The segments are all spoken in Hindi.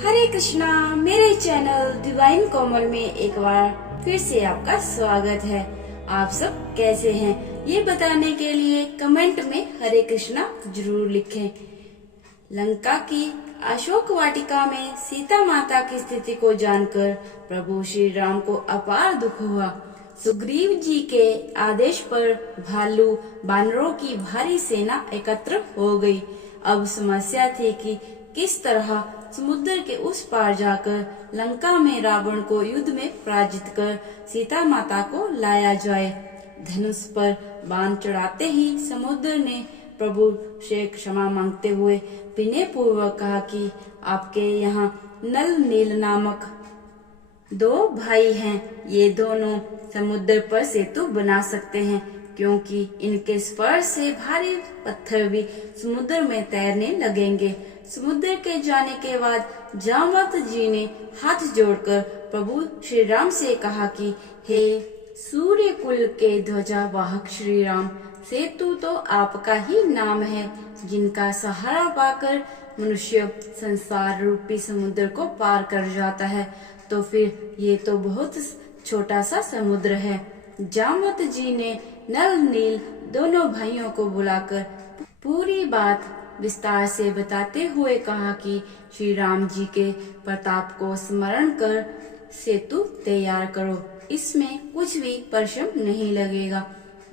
हरे कृष्णा। मेरे चैनल डिवाइन कोमल में एक बार फिर से आपका स्वागत है। आप सब कैसे हैं ये बताने के लिए कमेंट में हरे कृष्णा जरूर लिखें। लंका की अशोक वाटिका में सीता माता की स्थिति को जानकर प्रभु श्री राम को अपार दुख हुआ। सुग्रीव जी के आदेश पर भालू बानरों की भारी सेना एकत्र हो गई। अब समस्या थी कि किस तरह समुद्र के उस पार जाकर लंका में रावण को युद्ध में पराजित कर सीता माता को लाया जाए। धनुष पर बाण चढ़ाते ही समुद्र ने प्रभु से क्षमा मांगते हुए विनय पूर्वक कहा कि आपके यहाँ नल नील नामक दो भाई हैं। ये दोनों समुद्र पर सेतु बना सकते हैं, क्योंकि इनके स्पर्श से भारी पत्थर भी समुद्र में तैरने लगेंगे। समुद्र के जाने के बाद जामवंत जी ने हाथ जोड़कर प्रभु श्री राम से कहा कि हे सूर्य कुल के ध्वजा वाहक श्री राम, सेतु तो आपका ही नाम है, जिनका सहारा पाकर मनुष्य संसार रूपी समुद्र को पार कर जाता है। तो फिर ये तो बहुत छोटा सा समुद्र है। जामवंत जी ने नल नील दोनों भाइयों को बुलाकर पूरी बात विस्तार से बताते हुए कहा कि श्री राम जी के प्रताप को स्मरण कर सेतु तैयार करो, इसमें कुछ भी परिश्रम नहीं लगेगा।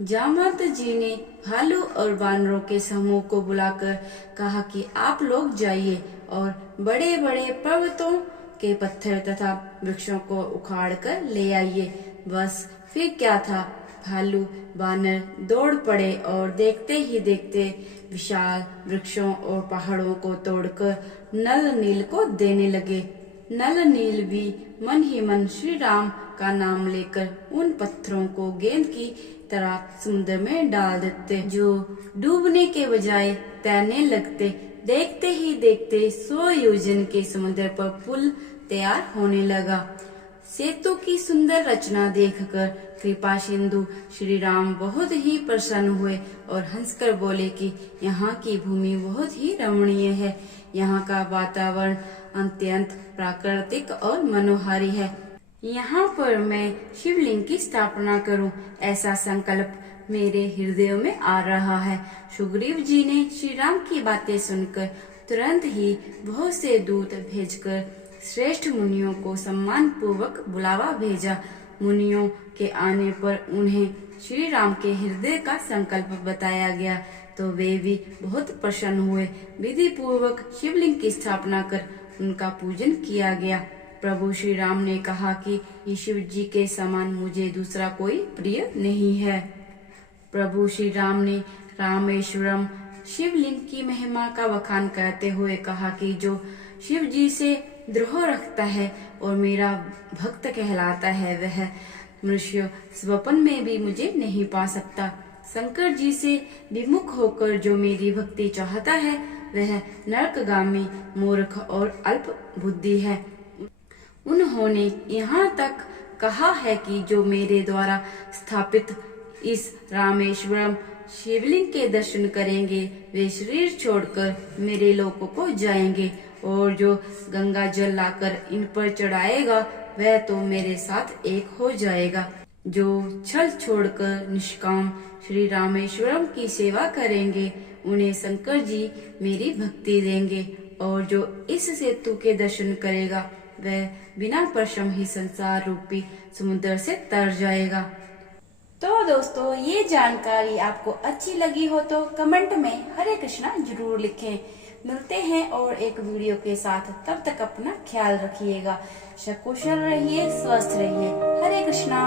जामवंत जी ने भालू और बानरों के समूह को बुलाकर कहा कि आप लोग जाइए और बड़े बड़े पर्वतों के पत्थर तथा वृक्षों को उखाड़ कर ले आइए। बस फिर क्या था, भालू बानर दौड़ पड़े और देखते ही देखते विशाल वृक्षों और पहाड़ों को तोड़कर नल नील को देने लगे। नल नील भी मन ही मन श्री राम का नाम लेकर उन पत्थरों को गेंद की तरह समुद्र में डाल देते, जो डूबने के बजाय तैरने लगते। देखते ही देखते 100 योजन के समुद्र पर पुल तैयार होने लगा। सेतु की सुंदर रचना देखकर कृपा सिंधु श्री राम बहुत ही प्रसन्न हुए और हंसकर बोले कि यहाँ की भूमि बहुत ही रमणीय है। यहाँ का वातावरण अत्यंत प्राकृतिक और मनोहारी है। यहाँ पर मैं शिवलिंग की स्थापना करूं, ऐसा संकल्प मेरे हृदय में आ रहा है। सुग्रीव जी ने श्री राम की बातें सुनकर तुरंत ही बहुत से दूत भेजकर श्रेष्ठ मुनियों को सम्मान पूर्वक बुलावा भेजा। मुनियों के आने पर उन्हें श्री राम के हृदय का संकल्प बताया गया, तो वे भी बहुत प्रसन्न हुए। विधि पूर्वक शिवलिंग की स्थापना कर उनका पूजन किया गया। प्रभु श्री राम ने कहा कि शिव जी के समान मुझे दूसरा कोई प्रिय नहीं है। प्रभु श्री राम ने रामेश्वरम शिवलिंग की महिमा का बखान करते हुए कहा कि जो शिव जी से द्रोह रखता है और मेरा भक्त कहलाता है, वह मनुष्य स्वप्न में भी मुझे नहीं पा सकता। शंकर जी से विमुख होकर जो मेरी भक्ति चाहता है, वह नरकगामी मूर्ख और अल्प बुद्धि है। उन्होंने यहाँ तक कहा है कि जो मेरे द्वारा स्थापित इस रामेश्वरम शिवलिंग के दर्शन करेंगे, वे शरीर छोड़कर मेरे लोकों को जाएंगे, और जो गंगा जल लाकर इन पर चढ़ाएगा, वह तो मेरे साथ एक हो जाएगा। जो छल छोड़कर निष्काम श्री रामेश्वरम की सेवा करेंगे, उन्हें शंकर जी मेरी भक्ति देंगे, और जो इस सेतु के दर्शन करेगा, वह बिना परिश्रम ही संसार रूपी समुद्र से तर जाएगा। तो दोस्तों, ये जानकारी आपको अच्छी लगी हो तो कमेंट में हरे कृष्णा जरूर लिखें। मिलते हैं और एक वीडियो के साथ, तब तक अपना ख्याल रखिएगा। सकुशल रहिए, स्वस्थ रहिए। हरे कृष्णा।